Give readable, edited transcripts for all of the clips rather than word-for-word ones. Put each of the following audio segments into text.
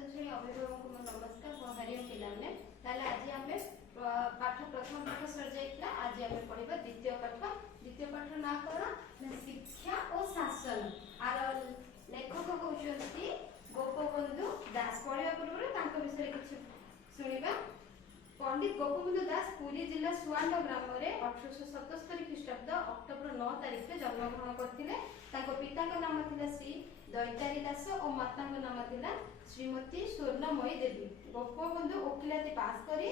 पतंजलि अभिभावक को नमस्कार हरिओम पिलाने ताले आज आमे पाठ प्रथम पाठ सर जाइतला आज आमे पढिबा द्वितीय पाठ ना कोन शिक्षा और शासन आर लेखक होउछंती गोपबंधु दास पढिबा पूर्व तांको विषय किछ सुनिबा। पंडित गोपबंधु दास पुरी जिला सुआंड ग्राम में 1877 ख्रीष्टाब्द अक्टोबर 9 तारीख में जन्मग्रहण करते। पिता नाम थिला श्री दैतारी दास और माता नाम थिला श्रीमती स्वर्णमयी देवी। गोपबंधु वकिलाती पास करी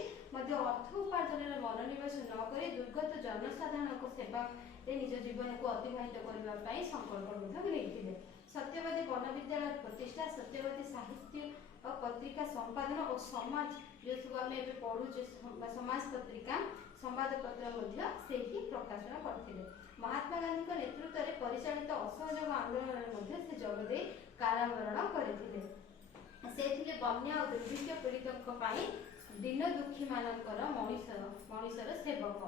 अर्थ उपार्जन मनोनिवेश नक दुर्गत जनसाधारण सेवा निज जीवन को अतिबाहित करने संकल्प नहीं। सत्यवादी वन विद्यालय प्रतिष्ठा, सत्यवादी साहित्य और पत्रिका संपादन और समाज जो सब आम पढ़ुचे समाज पत्रिका संवाद पत्र से ही प्रकाशन करते। महात्मा गांधी नेतृत्व में परिचालित असहयोग आंदोलन से जोगदे कारावरण करते। बन्या और दुर्भिक्ष पीड़ित दिन दुखी मानकर मनीषर सेवक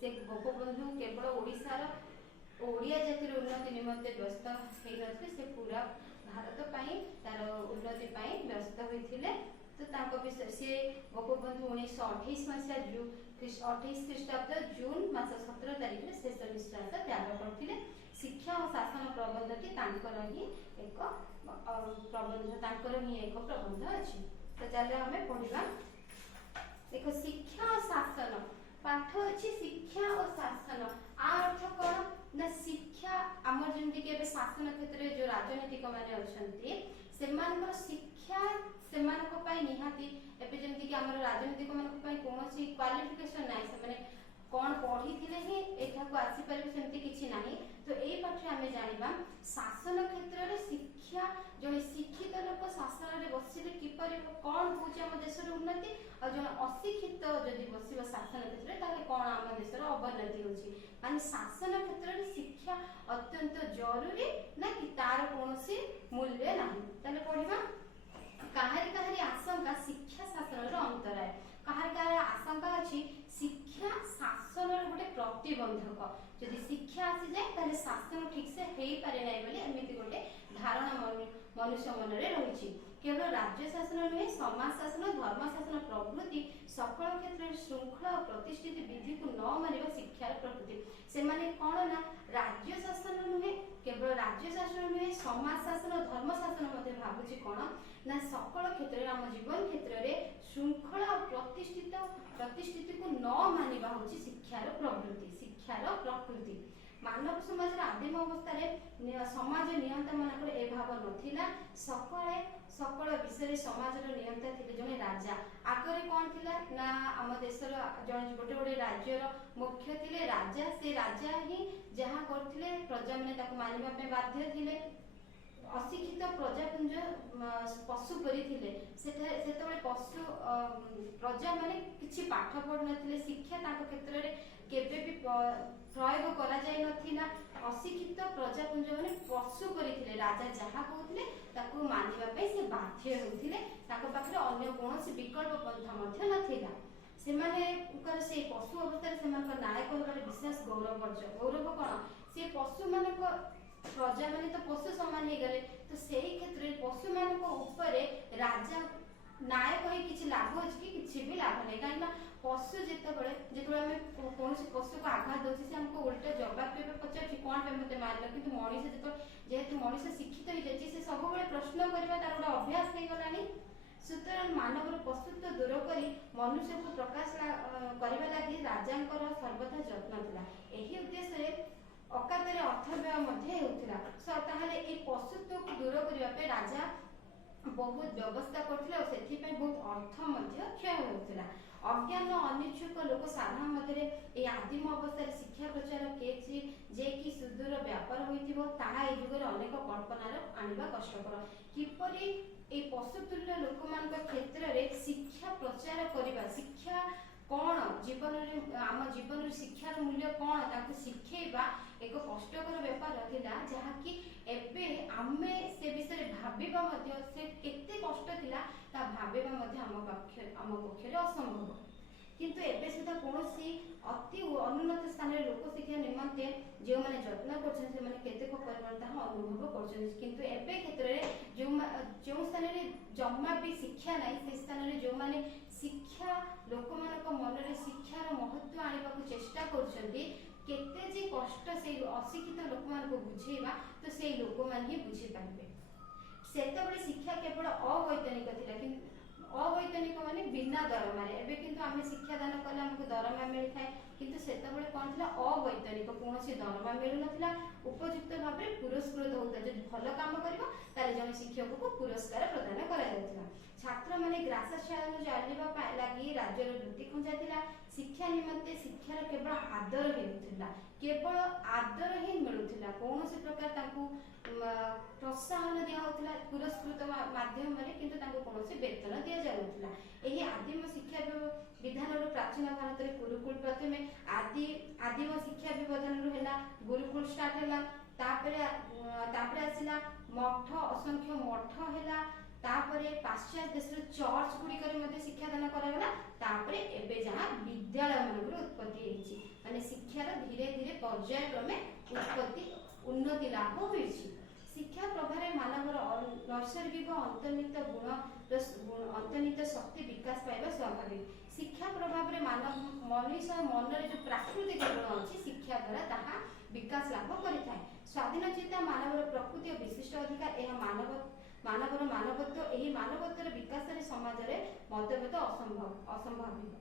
से गोपबंधु केवल ओडिशार ओडिया जातिर उन्नति निमंते व्यस्त होते से पूरा भारत तार उन्नति व्यस्त होते। तो तांको विषय से गोपबंधु 1928 मसीहा 28 ख्रीष्टाब्द जून मास 17 तारीख में शेष निश्वास त्याग करते। शिक्षा और शासन प्रबंध की ही एक प्रबंध अच्छी। तो चलो आम पढ़ा। देखो शिक्षा और शासन पाठ अच्छी शिक्षा और शासन अर्थ कौन ना शिक्षा आम जमी शासन क्षेत्र में जो राजनीतिक माने अच्छा शिक्षा से निहाती जमीक आम राजनीतिक मान कौन क्वालिफिकेशन ना से कौन पढ़ी ही एठाक आसीपर सेमती किसी ना। तो यही पाठ आम जाना शासन क्षेत्र में शिक्षा जो शिक्षित लोक शासन में बसिले किपर कौन हूँ आम देशर उन्नति और जो अशिक्षित जदि बस शासन क्षेत्र में कौन आम देशर अवनति होची। माने शासन क्षेत्र में शिक्षा अत्यंत जरूरी ना कि तार कौन मूल्य ना। पढ़ा कहारी आशंका शिक्षा शासन अंतराय कहार आशंका अच्छी शिक्षा शासन गोटे प्रतिबंधक जदि शिक्षा आसी जाए ताले शासन ठीक से हो पारे ना बोली एमती गोटे धारणा मनुष्य मन में रही। केवल राज्य शासन नुहे समाज शासन धर्म शासन प्रभृति सकल क्षेत्र में श्रृंखला और प्रतिष्ठित विधि को न मानिबा शिक्षार प्रकृति। से माने कौन ना राज्य शासन नुहे केवल राज्य शासन नुहे समाज शासन धर्म शासन भावुची कौन ना सकल क्षेत्र आम जीवन क्षेत्र में श्रृंखला और प्रतिष्ठित को न मानिबा होची शिक्षार प्रवृत्ति शिक्षार प्रकृति। मानव समाज आदिम अवस्था समाज नियंता मान ए भाव नथिला। सकल विषय समाज नियंता थे जड़े राजा आगे कौन थिला ना आम देशर जड़े गोटे गोटे राज्यर मुख्य थे राजा से राजा ही जहाँ करथिले प्रजा माने मानिबा बाध्य थिले। अशिक्षित प्रजापुंज पशु परी थिले सेतबेले पशु प्रजा माने किछि पाठ पढ़ नथिले शिक्षा ताको क्षेत्र रे केबे भी प्रयोग करा जाय नथिला। अशिक्षित प्रजापुंज माने पशु परी थिले राजा जहाँ कहथिले ताको मानिबा पई से बाध्य होथिले। ताको पाखरे अन्य कोनोसी विकल्प पंथा मध्य नथिला। से पशु अवस्था से नायक होबार विशेष गौरव कौन से पशु मान प्रजा माने तो पशु समान हो गले। तो सही क्षेत्र में पशु मान राजा नायक हो कि लाभ हो कि भी लाभ नहीं कहीं पशु जिते कौन पशु को आघात दे से हमको उल्टा जवाब पे पचार कौन पे मत मार कि मनीष जेहेतु मनीष शिक्षित हो जाए से सब प्रश्न करवा तार गोटे अभ्यास हो गलानी। सुतरां मानवर पशुत्व दूर करी मनुष्य को प्रकाश करने लगी राजा सर्वदा जत्न था। यही उद्देश्य अकादरे अर्थ व्यय होता। पशुत्व को दूर करने राजा बहुत व्यवस्था करथिले और सेथिपय बहुत अर्थ क्षय होता। अज्ञान अनिच्छुक लोक साधारण मध्य आदिम अवस्था शिक्षा प्रचार जे कि सुदूर व्यापार होइतिबो ताहा ए जुगर अनेक कल्पनार आनिबा कष्टकर। किपरि ए पशुतुल्य लोक मान क्षेत्र रे शिक्षा प्रचार करिबा शिक्षा कौन जीवन आम जीवन शिक्षार मूल्य कौन ताको शिखेबा एक कष्टकर व्यापार थिला जहाँकि एबे आमे से विषय भाबिबा मध्य से केते कष्ट थिला ता भाबिबा मध्य आम पक्षरे असंभव। किंतु एबे सुधा कोनोसी अति अनुन्नत स्थान रे लोक शिक्षा निमंते जो माने यत्न करछन से माने केतेक परिमाण ताहा अनुभव करछन किंतु एबे क्षेत्र रे जो स्थान रे जम्मा भी शिक्षा नाही से स्थान रे जो माने शिक्षा लोक मानक मन रे शिक्षार महत्व आनिबा को चेष्टा करछन्ती केते जे कष्ट से अशिक्षित लोक मान को बुझेबा तो से लोक मान ही बुझी पाबे सेतबे शिक्षा केवल अवैतनिक थिला कि अवैतनिक माने बिना दरमा रे एबे किंतु आमे शिक्षा दान कले हमको दरमा मिल थाए किंतु सेतबे कोन थिला अवैतनिक कोनोसी दरमा मिलु नथिला उपयुक्त भाबरे पुरस्कृत होता जे भलो काम करबो तारे जने शिक्षक को पुरस्कार प्रदान करा जायतिला छात्र माने ग्रासाशायन जालिबा लागि राज्य रे वृत्ति खंजा थिला शिक्षा निमंते शिक्षार केवल आदर हेउथिला केवल आदर ही मिलुथिला कोनोसी प्रकार तांकू प्रोत्साहन दिया होथिला पुरस्कृत माध्यम रे किंतु तांको कोनोसी वेतन दिया जाउथिला एही आदिम शिक्षा विधान रो प्राचीन भारत रे गुरुकुल प्रथमे आदिम शिक्षा विधान रो हैला गुरुकुल स्टार्ट हैला तापरे आसिला मठ असंख्य मठ हैला तापरे पाश्चात्य देश रो चर्च गुडी करे मध्ये शिक्षा दान करागला तापरे एबे जहा विद्यालय मन उत्पत्ति हेछि माने शिक्षार धीरे धीरे पर्याय क्रमे उत्पत्ति उन्नति लाभ होइछि शिक्षा प्रभारे मानवर नैसर्गिक अंतर्निहित गुण अंतर्निहित शक्ति विकास पाइबा स्वाभाविक शिक्षा प्रभाव रे मानव मनुष्य मन रे जो प्राकृतिक गुण अछि शिक्षा द्वारा ताहा विकास लाभ करिथाय स्वाधीन चिंता मानवर प्रकृति और विशिष्ट अधिकार एहा मानवर मानवत्व एही मानवत्वर विकास रे समाज रे मतभेद असंभाविक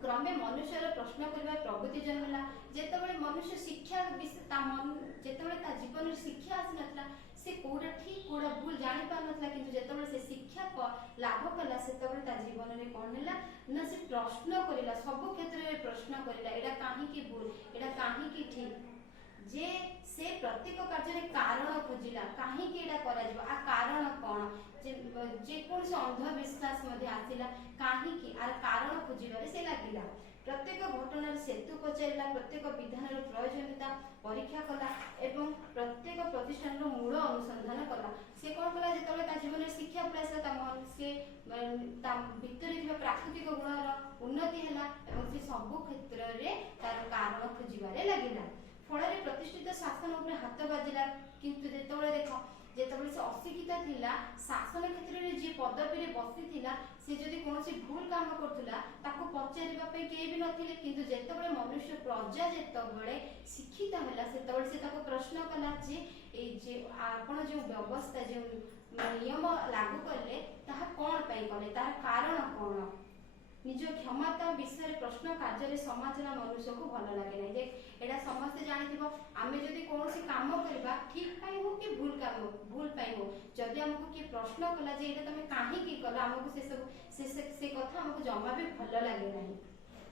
क्रमे मनुष्यर प्रश्न करबा प्रगति जन्मला जेतेबेले मनुष्य शिक्षा ता मन जेतेबेले ता जीवन रे शिक्षा आसी नथला से कोडा ठीक कोडा भूल जानि पार नथला किंतु जेतेबेले से शिक्षा लाभ कला सेतेबेले ता जीवन रे कोन हैला ना से प्रश्न करिला सब क्षेत्र रे प्रश्न करिला एडा काहे की भूल एडा काहे की ठीक जे से प्रत्येक कार्य रे कारण खोजिला काहे की एडा करा जबो आ कारण कोन जे कोन से अंधविश्वास मध्ये आसिला काहे की आर कारण खोजिबारे से लागिला प्रत्येक घटना रे सेतु पचाइला प्रत्येक विधान रो प्रयोजनीयता परीक्षा कला एवं प्रत्येक प्रतिष्ठान रो मूल अनुसंधान कला से कोन कला जेतबे ता जीवन रे शिक्षा प्रयास ता मन से ता भितरे थिबा प्राकृतिक गुण रो उन्नति हैला एवं से सब क्षेत्र रे तार कारण खोजिबारे लागिला फल रे प्रतिष्ठित शासन ऊपर हाथ बाजिला किंतु जेतबे देखो जेतबे से अशिक्षित थिला शासन क्षेत्र रे जे पदवी रे बसी थिला से जदी कोनोसी भूल काम करथुला ताको पचारिबा पे के भी नथिले किंतु जेतबे मनुष्य प्रजा जेतबे शिक्षित होला सेतबे से ताको प्रश्न कला जे ए जे आपण जो व्यवस्था जो नियम लागू करले ताहा कोन पई करले तार कारण कोन निज क्षमता विषय प्रश्न कार्य समाज मनुष्य को भल लगे ना देख एटा समस्त जानिथिबो आमे जदी कोनोसी काम करबा ठीक पाई हो कि भूल पाई हो जदी हमको कि प्रश्न कला जे एटा तमे काहे की कला हमको से सब से कथा हमको जम्मा भी भल लगे नाही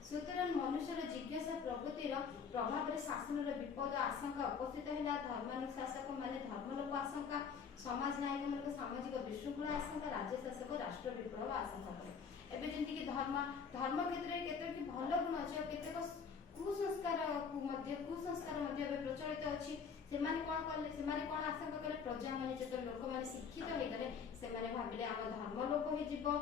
सुतरां मनुष्यर जिज्ञासा प्रगतिर प्रभाव रे शासन रे विपद आशंका उपस्थित हैला धर्मानुशासक माने धर्म लोक आशंका समाज नायक मन सामाजिक विशृंखला आशंका राज्य शासक राष्ट्र विप्लव आशंका करे एबे जेंति कि धर्म क्षेत्र रे केते कि भलो गुण अछि और केते कुसंस्कार मध्ये एबे प्रचलित अछि से माने कोन करले से माने कोन आशंका करे प्रजा माने जेते लोक माने शिक्षित होई गले से माने भाबिले हम धर्म लोक होई जिवो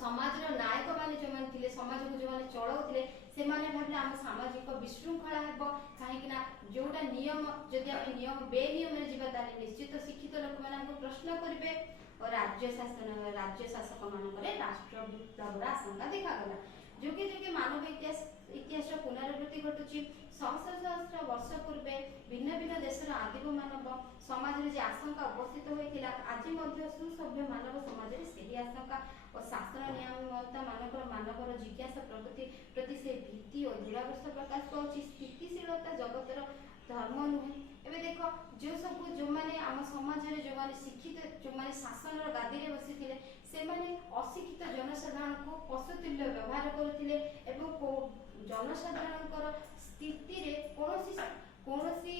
समाज रो नायक माने जो मान थिले समाज को जो माने चलाउथिले से माने भाबिले हम सामाजिक विशृंखला हेबो काहे कि ना जोटा नियम जदि हम नियम बेनियम रे जिबा ताले निश्चित शिक्षित लोक माने हमको प्रश्न करिवे और राज्य शासक मान राष्ट्र विप्लव आशंका देखा गला जोगे जोगे मानव इतिहास पुनरावृत्ति घटुची सहस्र सहस्र वर्ष पूर्वे भिन्न भिन्न देशर आदिम मानव समाज रे जे आशंका उपस्थित होइतिला आज मध्ये सुसभ्य मानव समाज रे सेही आशंका और शास्त्र नियमता मानवर जिज्ञासा प्रवृत्ति प्रति से भीति और दुरावर्ष प्रकाश पाउची स्थितिशीलता जगतर धर्म नुहे एबे देखो जो सब जो माने हम समाज रे जो माने शिक्षित जो माने शासन रो गादी रे बसी थिले से माने अशिक्षित जनसाधारण को पशुतुल्य व्यवहार करथिले एवं जनसाधारण स्थिति रे कोनोसी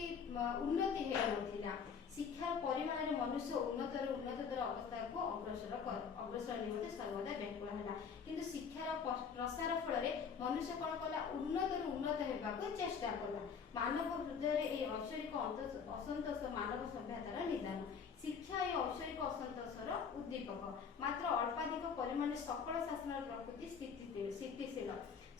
उन्नति हे नथिला शिक्षार परिमाण रे मनुष्य उन्नतर अवस्था को अग्रसर निमते सर्वदा व्याकुल हैला किंतु शिक्षार प्रसार फल रे मनुष्य कोन कला उन्नत हेबा को चेष्टा कला मानव हृदय रे ए ऐश्वरिक असंतोष मानव सभ्यतार निदान ଶିକ୍ଷା ଏ ଐଶ୍ୱରିକ ଅସନ୍ତୋଷର ଉଦ୍ଦୀପକ। ମାତ୍ର ଅଳ୍ପାଧିକ ପରିମାଣରେ ସକଳ ଶାସନର ପ୍ରକୃତି ସ୍ଥିତିଶୀଳ।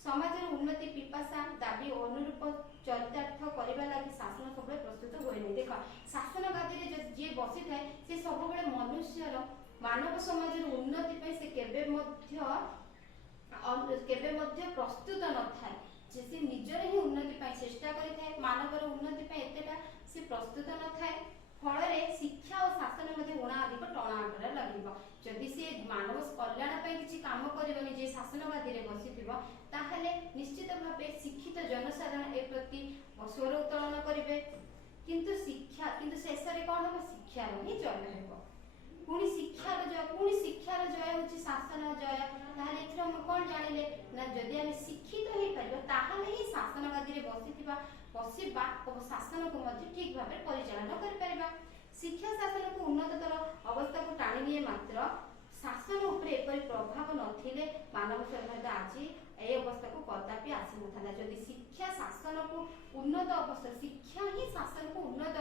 ସମାଜର ଉନ୍ନତି ପିପାସା ଦାବି ଅନୁରୂପ ଚରିତାର୍ଥ କରିବା ଲାଗି ଶାସନ ସବୁବେଳେ ପ୍ରସ୍ତୁତ ହୁଏ ନାହିଁ। ଦେଖ ଶାସନ ଗାଦିରେ ଯିଏ ବସିଥାଏ ସେ ସବୁବେଳେ ମନୁଷ୍ୟର ମାନବ ସମାଜର ଉନ୍ନତି ପାଇଁ ସେ କେବେ ମଧ୍ୟ ପ୍ରସ୍ତୁତ ନଥାଏ। ଯେ ସେ ନିଜର ହିଁ ଉନ୍ନତି ପାଇଁ ଚେଷ୍ଟା କରିଥାଏ, ମାନବର ଉନ୍ନତି ପାଇଁ ଏତେଟା ସେ ପ୍ରସ୍ତୁତ ନଥାଏ। ଫଳରେ ଶିକ୍ଷା ଓ ଶାସନ ମଧ୍ୟ ଉଣା ଅଧିକ ଟଣା ଆଗରେ ଲାଗିବ। ଯଦି ସେ ମାନବ କଲ୍ୟାଣ ପାଇଁ କିଛି କାମ କରିବନି, ଯେ ଶାସନବାଦୀରେ ବସିଥିବ, ତାହେଲେ ନିଶ୍ଚିତ ଭାବେ ଶିକ୍ଷିତ ଜନସାଧାରଣ ଏ ପ୍ରତି ସ୍ୱର ଉତ୍ତୋଳନ କରିବେ। କିନ୍ତୁ ଶେଷରେ କଣ ହେବ? ଶିକ୍ଷାର ହିଁ ଜୟ ହେବ। ପୁଣି ଶିକ୍ଷାର ଜୟ ହେଉଛି ଶାସନ ଜୟ। ତାହେଲେ ଏଥିରେ ଆମେ କଣ ଜାଣିଲେ ନା, ଯଦି ଆମେ ଶିକ୍ଷିତ ହେଇପାରିବା ତାହେଲେ ହିଁ ଶାସନବାଦୀରେ ବସିବା ଓ ଶାସନକୁ ମଧ୍ୟ ଠିକ ଭାବରେ ପରିଚାଳନା କରିପାରିବା। ଶିକ୍ଷା ଶାସନକୁ ଉନ୍ନତତର ଅବସ୍ଥାକୁ ଟାଣି ନିଏ, ମାତ୍ର ଶାସନ ଉପରେ ଏପରି ପ୍ରଭାବ ନଥିଲେ ମାନବ ସଭ୍ୟତା ଆଜି এই অবস্থাକୁ କଦାପି ଆସିନଥାନ୍ତା। ଯଦି ଶିକ୍ଷା ଶାସନକୁ ଉନ୍ନତ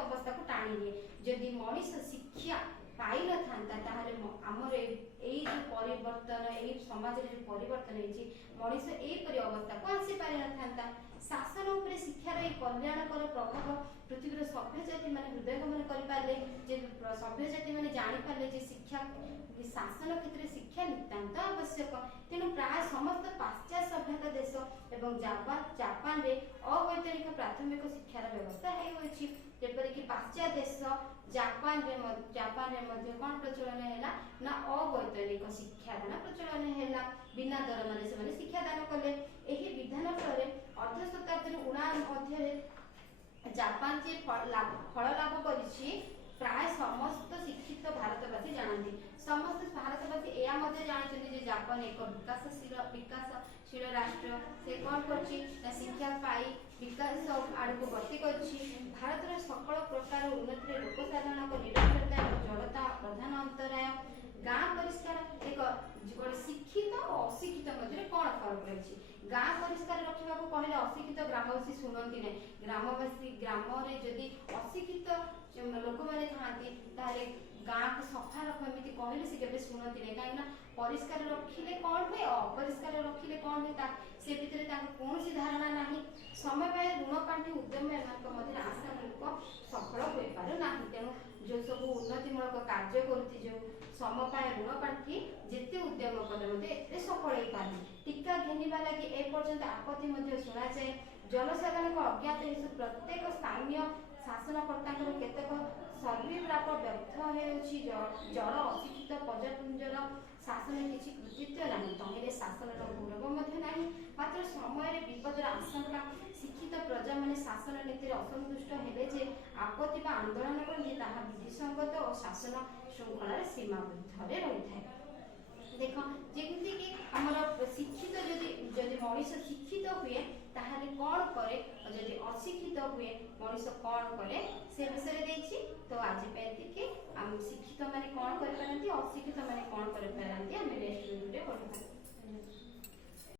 ଅବସ୍ଥାକୁ ଟାଣି ନିଏ। ଯଦି ମଣିଷ ଶିକ୍ଷା ପାଇନଥାନ୍ତା ତାହେଲେ ଆମର ଏଇ ଯୋଉ ପରିବର୍ତ୍ତନ, ଏଇ ସମାଜରେ ଯୋଉ ପରିବର୍ତ୍ତନ ହେଇଛି, ମଣିଷ ଏଇପରି ଅବସ୍ଥାକୁ ଆସି ପାରିନଥାନ୍ତା। ଶାସନ ଉପରେ ଶିକ୍ଷାର এই କଲ୍ୟାଣକର ପ୍ରଭାବ ପୃଥିବୀର ସଭ୍ୟଜାତି ମାନେ ହୃଦୟଙ୍ଗମନ କରିପାରିଲେ, ଯେ ସଭ୍ୟଜାତି ମାନେ ଜାଣିପାରିଲେ ଯେ ଶାସନ କ୍ଷେତ୍ରରେ ଶିକ୍ଷା ନିତାନ୍ତ ଆବଶ୍ୟକ। ତେଣୁ ପ୍ରାୟ ସମସ୍ତ ପାଶ୍ଚାତ୍ୟ ସଭ୍ୟତା ଦେଶ ଏବଂ ଜାପାନରେ ଅବୈତନିକ ପ୍ରାଥମିକ ଶିକ୍ଷାର ବ୍ୟବସ୍ଥା ହୋଇଛି। ଯେପରିକି ପାଶ୍ଚାତ୍ୟ ଦେଶ ଜାପାନରେ ମଧ୍ୟ କଣ ପ୍ରଚଳନ ହେଲା ନା ଅବୈତନିକ ଶିକ୍ଷାଦାନ ପ୍ରଚଳନ ହେଲା। ବିନା ଦରମାରେ ସେମାନେ ଶିକ୍ଷାଦାନ କଲେ। ଏହି ବିଧାନ ଫଳରେ ଅର୍ଦ୍ଧ ଶତାବ୍ଦୀର ଉଣା ମଧ୍ୟରେ ଜାପାନ ଯେ ଫଳ ଲାଭ କରିଛି ପ୍ରାୟ ସମସ୍ତ ଶିକ୍ଷିତ ଭାରତବାସୀ ଜାଣନ୍ତି। ସମସ୍ତ ଭାରତବାସୀ ଏହା ମଧ୍ୟ ଜାଣିଛନ୍ତି ଯେ ଜାପାନ ଏକ ବିକାଶଶୀଳ ରାଷ୍ଟ୍ର। ସେ କଣ କରୁଛି ନା ଶିକ୍ଷା ପାଇ ବିକାଶ ଆଡକୁ ଗତି କରୁଛି। ଭାରତର ସକଳ ପ୍ରକାର ଉନ୍ନତିରେ ଲୋକସାଧାରଣଙ୍କ ନିରକ୍ଷରତା ଏବଂ ଜଡ଼ତା ପ୍ରଧାନ ଅନ୍ତରାୟ। ଗାଁ ପରିଷ୍କାର ଶିକ୍ଷିତ ଓ ଅଶିକ୍ଷିତ ମଧ୍ୟରେ କଣ ଫରକ ରହିଛି? ଗାଁ ପରିଷ୍କାର ରଖିବାକୁ କହିଲେ ଅଶିକ୍ଷିତ ଗ୍ରାମବାସୀ ଶୁଣନ୍ତି ନାହିଁ। ଗ୍ରାମରେ ଯଦି ଅଶିକ୍ଷିତ ଲୋକମାନେ ଥାଆନ୍ତି ତାହେଲେ ଗାଁକୁ ସଫା ରଖ ଏମିତି କହିଲେ ସେ କେବେ ଶୁଣନ୍ତି ନାହିଁ। କାହିଁକି ନା ପରିଷ୍କାର ରଖିଲେ କଣ ହୁଏ, ଅପରିଷ୍କାର ରଖିଲେ କଣ ହୁଏ, ସେ ଭିତରେ ତାଙ୍କ କୌଣସି ଧାରଣା ନାହିଁ। ସମବାୟ ଋଣ ପାଣ୍ଠି ଉଦ୍ୟମ ଏମାନଙ୍କ ମଧ୍ୟରେ ଆଶାନୁରୂପ ସଫଳ ହୋଇପାରୁନାହିଁ। ତେଣୁ ଯୋଉ ସବୁ ଉନ୍ନତିମୂଳକ କାର୍ଯ୍ୟ କରୁଛି, ଯୋଉ ସମବାୟ ଋଣ ପାଣ୍ଠି ଯେତେ ଉଦ୍ୟମ କଲେ ମଧ୍ୟ ଏଥିରେ ସଫଳ ହେଇପାରୁନି। ଟୀକା ଘେନିବା ଲାଗି ଏପର୍ଯ୍ୟନ୍ତ ଆପତ୍ତି ମଧ୍ୟ ଶୁଣାଯାଏ। ଜନସାଧାରଣଙ୍କ ଅଜ୍ଞାତ ହେତୁ ପ୍ରତ୍ୟେକ ସ୍ଥାନୀୟ ଶାସନକର୍ତ୍ତାଙ୍କର କେତେକ ସର୍ବିପ୍ରାପ ବ୍ୟର୍ଥ ହେଉଛି। ଜଳ ଅଶିକ୍ଷିତ ପ୍ରଜାପୁଞ୍ଜର ଶାସନରେ କିଛି କୃତିତ୍ୱ ନାହିଁ, ତହିଁରେ ଶାସନର ଗୌରବ ମଧ୍ୟ ନାହିଁ। ମାତ୍ର ସମୟରେ ବିପଦର ଆଶଙ୍କା ଶିକ୍ଷିତ ପ୍ରଜାମାନେ ଶାସନ ନୀତିରେ ଅସନ୍ତୁଷ୍ଟ ହେଲେ ଯେ ଆପତ୍ତି ବା ଆନ୍ଦୋଳନ କରନ୍ତି, ତାହା ବିଧିସଙ୍ଗତ ଓ ଶାସନ ଶୃଙ୍ଖଳାର ସୀମାବଦ୍ଧରେ ରହିଥାଏ। ଦେଖ ଯେମିତିକି ଆମର ଶିକ୍ଷିତ ଯଦି ମଣିଷ ଶିକ୍ଷିତ ହୁଏ ତାହେଲେ କଣ କରେ, ଯଦି ଅଶିକ୍ଷିତ ହୁଏ ମଣିଷ କଣ କରେ ସେ ବିଷୟରେ ଦେଇଛି। ତ ଆଜି ପାଇଁ ଏତିକି। ଆମେ ଶିକ୍ଷିତ ମାନେ କଣ କରିପାରନ୍ତି, ଅଶିକ୍ଷିତ ମାନେ କଣ କରିପାରନ୍ତି ଆମେ ନେକ୍ସଟ ଭିଡିଓରେ ପଢିବା।